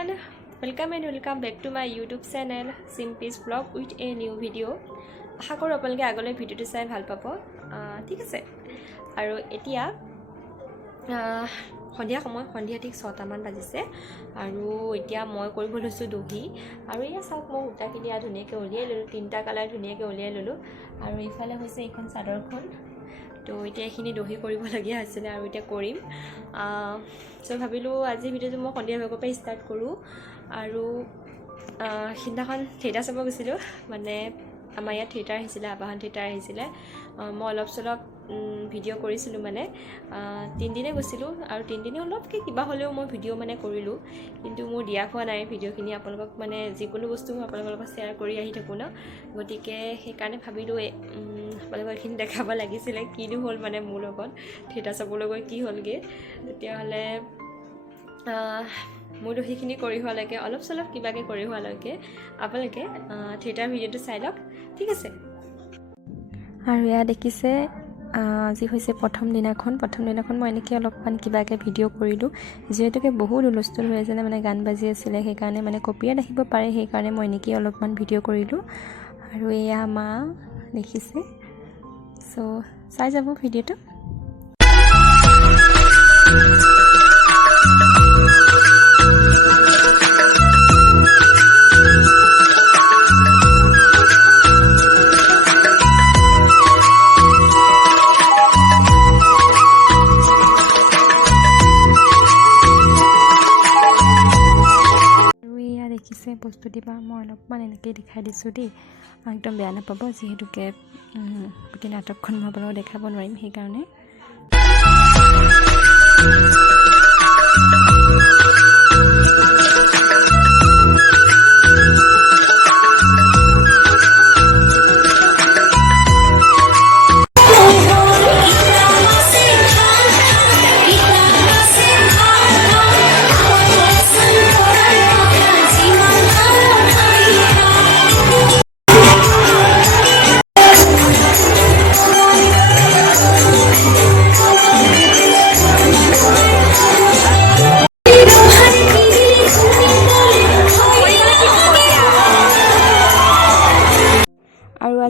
everyone, welcome back to my YouTube channel Simpi's vlog with a new video. আশা কৰো আপোনালোকে আগলৈ ভিডিওটো চাই ভাল পাব ঠিক আছে আৰু এতিয়া সন্ধিয়া ঠিক 6টা মান বাজিছে আৰু এতিয়া মই কৰিব লৈছো দহি আৰু ইয়া চাওক মই উটাখিনি ধুনীয়াকৈ উলিয়াই ললো তিনটা কালাৰ ধুনীয়াকৈ উলিয়াই ললো আৰু ইফালে হৈছে এখন চাদৰখন তো এতিয়া এখিনি দহি কৰিব লগিয়া আছিল আৰু এতিয়া কৰিম সো ভাবিলো আজি ভিডিওটো মই সন্ধিয়া ভাগৰ পৰা ষ্টাৰ্ট কৰো আৰু সিন্দাখন থিয়েটাৰ চাব গৈছিলো মানে আমাৰ ইয়াত থিয়েটাৰ আহিছিল আবাহন থিয়েটাৰ আহিছিল মই অলপ চলপ ভিডিও কৰিছিলো মানে 3 দিনে গৈছিলো আৰু 3 দিনে অলপকে কিবা হলেও মই ভিডিও মানে কৰিলো কিন্তু মোৰ দিয়া হোৱা নাই ভিডিওখিনি আপোনালোকক মানে যিকোনো বস্তু মই আপোনালোকৰ লগত শেয়াৰ কৰি আহি থাকো না গতিকে সেই কাৰণে ভাবিলো আপোনালোকক এখিনি দেখাব লাগিছিল কিনো হল মানে মোৰ লগত থিয়েটাৰ চাবলৈ গৈ কি হলগে তেতিয়া হলে মোৰ দহিখিনি কৰি হোৱা লাগে অলপ চলপ কিবাকে কৰি হোৱা লাগে আপোনালোকে থিয়েটাৰ ভিডিওটো চাই লওক ঠিক আছে আৰু ইয়া দেখিছে আজি হৈছে প্ৰথম দিনাখন মই এনেকৈ অলপমান কিবাকে ভিডিও কৰিলো যেহেতুকে বহুত হুলস্থুল হৈ আছে মানে গান বাজি আছিল সেইকাৰণে মানে কপিয়াত আহিব পাৰে সেইকাৰণে মই এনেকৈ অলপমান ভিডিও কৰিলো আৰু এয়া মা দেখিছে সো চাই যাব ভিডিওটো বস্তু দিবা মই অলপমান এনেকৈ দেখাই দিছোঁ দেই একদম বেয়া নাপাব যিহেতুকে গোটেই নাটকখন মই আপোনালোকক দেখাব নোৱাৰিম সেইকাৰণে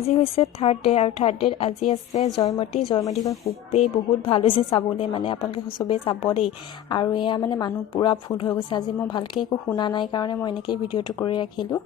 আজি হৈছে থাৰ্ড ডে আৰু থাৰ্ড ডে আজি আছে জয়মতীখন খুবেই বহুত ভাল হৈছে চাবলৈ মানে আপোনালোকে সবেই চাব দেই আৰু এয়া মানে মানুহ পুৰা ফুল হৈ গৈছে আজি মই ভালকে একো শুনা নাই কাৰণে মই এনেকৈ ভিডিওটো কৰি ৰাখিলো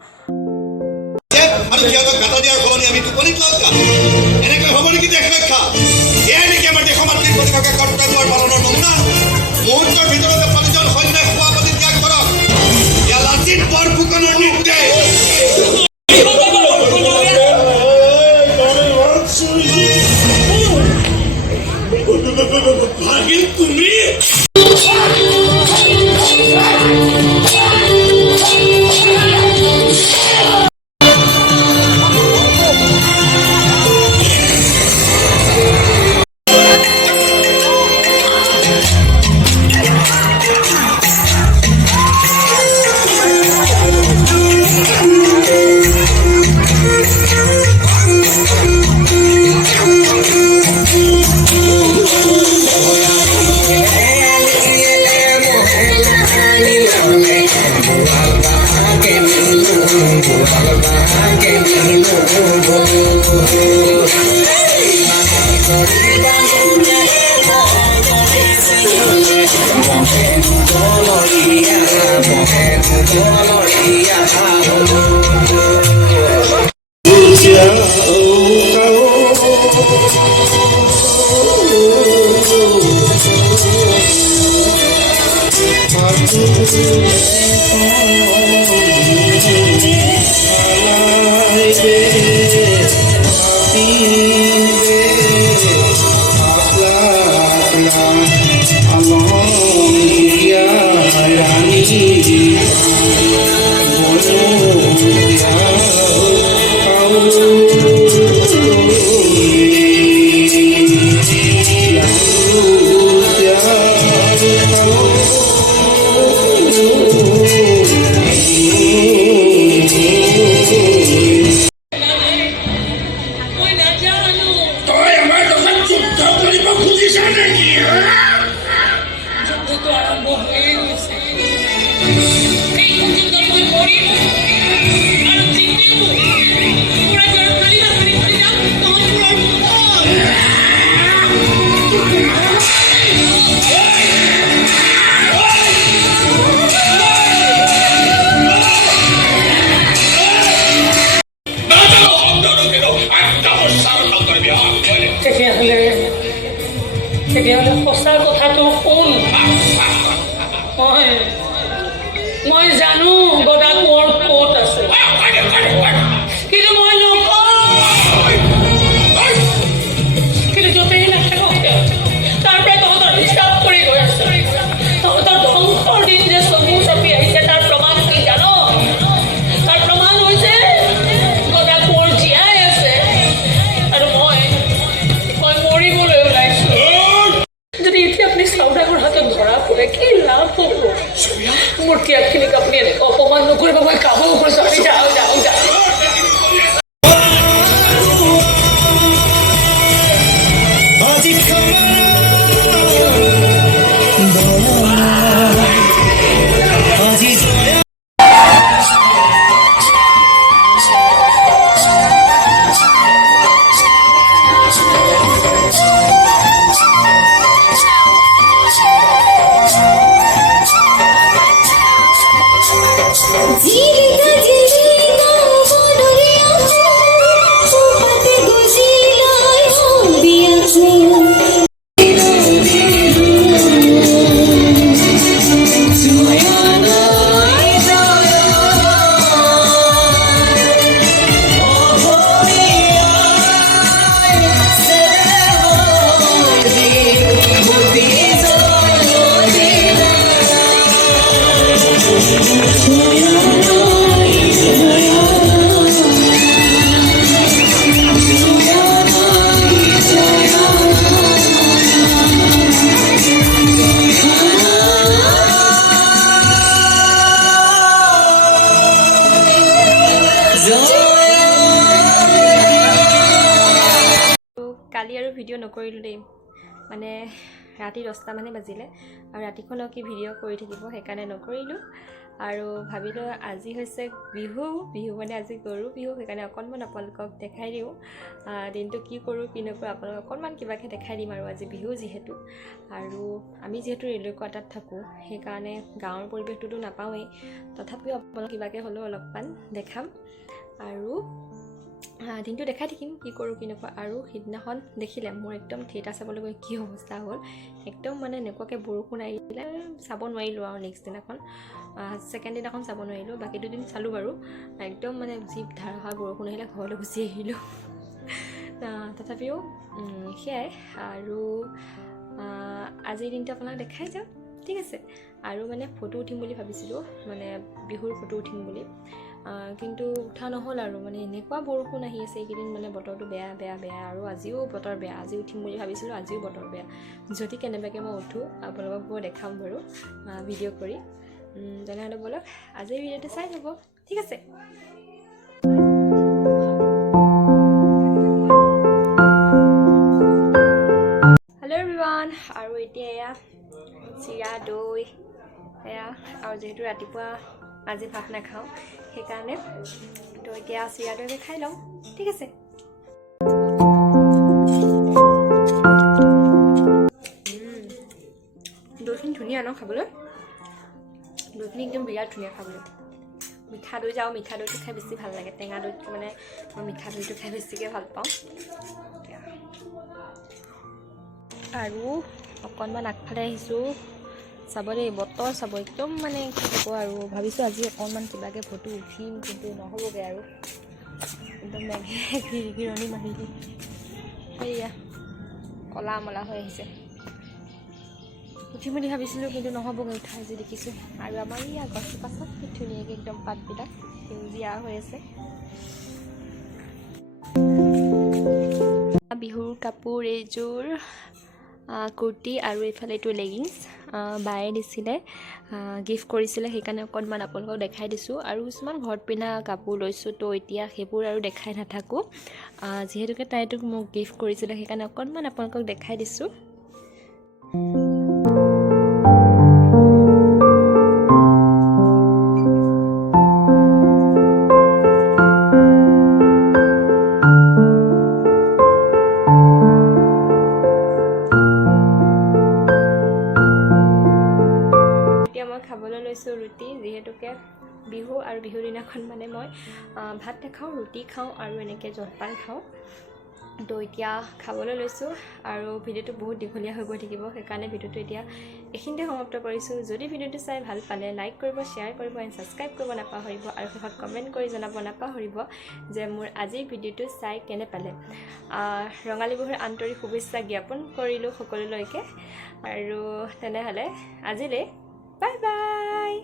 Hey! তেতিয়াহ'লে সঁচা কথাটো শুন মই জানো গদা কোঁৱৰ ক'ত আছে কিন্তু মই নকওঁ কিন্তু য'তেই নাথাকক তাৰ পৰা তহঁতৰ হিচাপ কৰি গৈ আছে তহঁতৰ ধ্বংসৰ দিন যে চকু চাপি আহিছে তাৰ প্ৰমাণ কি জান তাৰ প্ৰমাণ হৈছে গদা কোঁৱৰ জীয়াই আছে আৰু মই মৰিবলৈ ওলাইছো যদি এতিয়া আপুনি চাউদাগৰ হাতত ধৰা পৰে কি লাভ হ'ব মোৰ ত্যাগখিনিক আপুনি এনেকৈ অপমান নকৰিব মই কামো কৰিছো আমি যাওঁ যাওঁ যাওঁ কালি আৰু ভিডিঅ' নকৰিলোঁ দেই মানে ৰাতি 10টা মানে বাজিলে আৰু ৰাতিখনও কি ভিডিঅ' কৰি থাকিব সেইকাৰণে নকৰিলোঁ আৰু ভাবিলোঁ আজি হৈছে বিহু মানে আজি গৰু বিহু সেইকাৰণে অকণমান আপোনালোকক দেখাই দিওঁ দিনটো কি কৰোঁ কি নকৰোঁ আপোনালোকক অকণমান কিবাকৈ দেখাই দিম আৰু আজি বিহু যিহেতু আৰু আমি যিহেতু ৰেলৱে কোৱাৰ্টাৰত থাকোঁ সেইকাৰণে গাঁৱৰ পৰিৱেশটোতো নাপাওঁৱেই তথাপিও আপোনালোক কিবাকৈ হ'লেও অলপমান দেখাম আৰু দিনটো দেখাই থাকিম কি কৰোঁ কি নকৰোঁ আৰু সিদিনাখন দেখিলে মোৰ একদম থিয়েটাৰ চাবলৈ গৈ কি অৱস্থা হ'ল একদম মানে এনেকুৱাকৈ বৰষুণ আহিলে চাব নোৱাৰিলোঁ আৰু নেক্সট দিনাখন ছেকেণ্ড দিনাখন চাব নোৱাৰিলোঁ বাকী দুদিন চালোঁ বাৰু একদম মানে যি ধাৰাসাৰ বৰষুণ আহিলে ঘৰলৈ গুচি আহিলোঁ তথাপিও সেয়াই আৰু আজিৰ দিনটো আপোনাক দেখাই যাওঁ ঠিক আছে আৰু মানে ফটো উঠিম বুলি ভাবিছিলোঁ মানে বিহুৰ ফটো উঠিম বুলি কিন্তু উঠা নহ'ল আৰু মানে এনেকুৱা বৰষুণ আহি আছে এইকেইদিন মানে বতৰটো বেয়া আৰু আজিও বতৰ বেয়া আজি উঠিম বুলি ভাবিছিলোঁ আজিও বতৰ বেয়া যদি কেনেবাকৈ মই উঠোঁ আপোনালোকক মই দেখাম বাৰু ভিডিঅ' কৰি তেনেহ'লে ব'লক আজিৰ ভিডিঅ'টো চাই যাব ঠিক আছে হেল্ল' এভৰিৱান আৰু এতিয়া এয়া চিৰা দৈ এয়া আৰু যিহেতু ৰাতিপুৱা আজি ভাত নাখাওঁ সেইকাৰণে তো এতিয়া চিৰা দৈকে খাই লওঁ ঠিক আছে দৈখিনি ধুনীয়া ন খাবলৈ দৈখিনি একদম বিৰাট ধুনীয়া খাবলৈ মিঠা দৈ যাওঁ মিঠা দৈটো খাই বেছি ভাল লাগে টেঙা দৈটো মানে মই মিঠা দৈটো খাই বেছিকৈ ভাল পাওঁ আৰু অকণমান আগফালে আহিছোঁ চাব দেই বতৰ চাব একদম মানে কি ক'ব আৰু ভাবিছোঁ আজি অকণমান কিবাকৈ ফটো উঠিম কিন্তু নহ'বগৈ আৰু একদম মেঘে ঘিৰণি মাৰিলে সেয়া ক'লা মলা হৈ আহিছে উঠিম বুলি ভাবিছিলোঁ কিন্তু নহ'বগৈ উঠা আজি দেখিছোঁ আৰু আমাৰ ইয়াৰ গছৰ পাছত কি ধুনীয়াকৈ একদম পাতবিলাক সেউজীয়া হৈ আছে বিহুৰ কাপোৰ এইযোৰ কুৰ্তি আৰু এইফালে এইটো লেগিংছ বায়ে দিছিলে গিফ্ট কৰিছিলে সেইকাৰণে অকণমান আপোনালোকক দেখাই দিছোঁ আৰু কিছুমান ঘৰত পিন্ধা কাপোৰ লৈছোঁ তো এতিয়া সেইবোৰ আৰু দেখাই নাথাকোঁ যিহেতুকে তাইতো মোক গিফ্ট কৰিছিলে সেইকাৰণে অকণমান আপোনালোকক দেখাই দিছোঁ লৈছোঁ ৰুটি, যিহেতুকে বিহু আৰু বিহুৰ দিনাখন মানে মই ভাত নাখাওঁ, ৰুটি খাওঁ আৰু এনেকৈ জলপান খাওঁ। তো এতিয়া খাবলৈ লৈছোঁ আৰু ভিডিঅ'টো বহুত দীঘলীয়া হৈ গৈ থাকিব, সেইকাৰণে ভিডিঅ'টো এতিয়া এইখিনিতে সমাপ্ত কৰিছোঁ। যদি ভিডিঅ'টো চাই ভাল পালে লাইক কৰিব, শ্বেয়াৰ কৰিব এণ্ড ছাবস্ক্ৰাইব কৰিব নাপাহৰিব আৰু শেষত কমেণ্ট কৰি জনাব নাপাহৰিব যে মোৰ আজিৰ ভিডিঅ'টো চাই কেনে পালে। ৰঙালী বিহুৰ আন্তৰিক শুভেচ্ছা জ্ঞাপন কৰিলোঁ সকলোলৈকে। আৰু তেনেহ'লে আজিলৈ বাই বাই।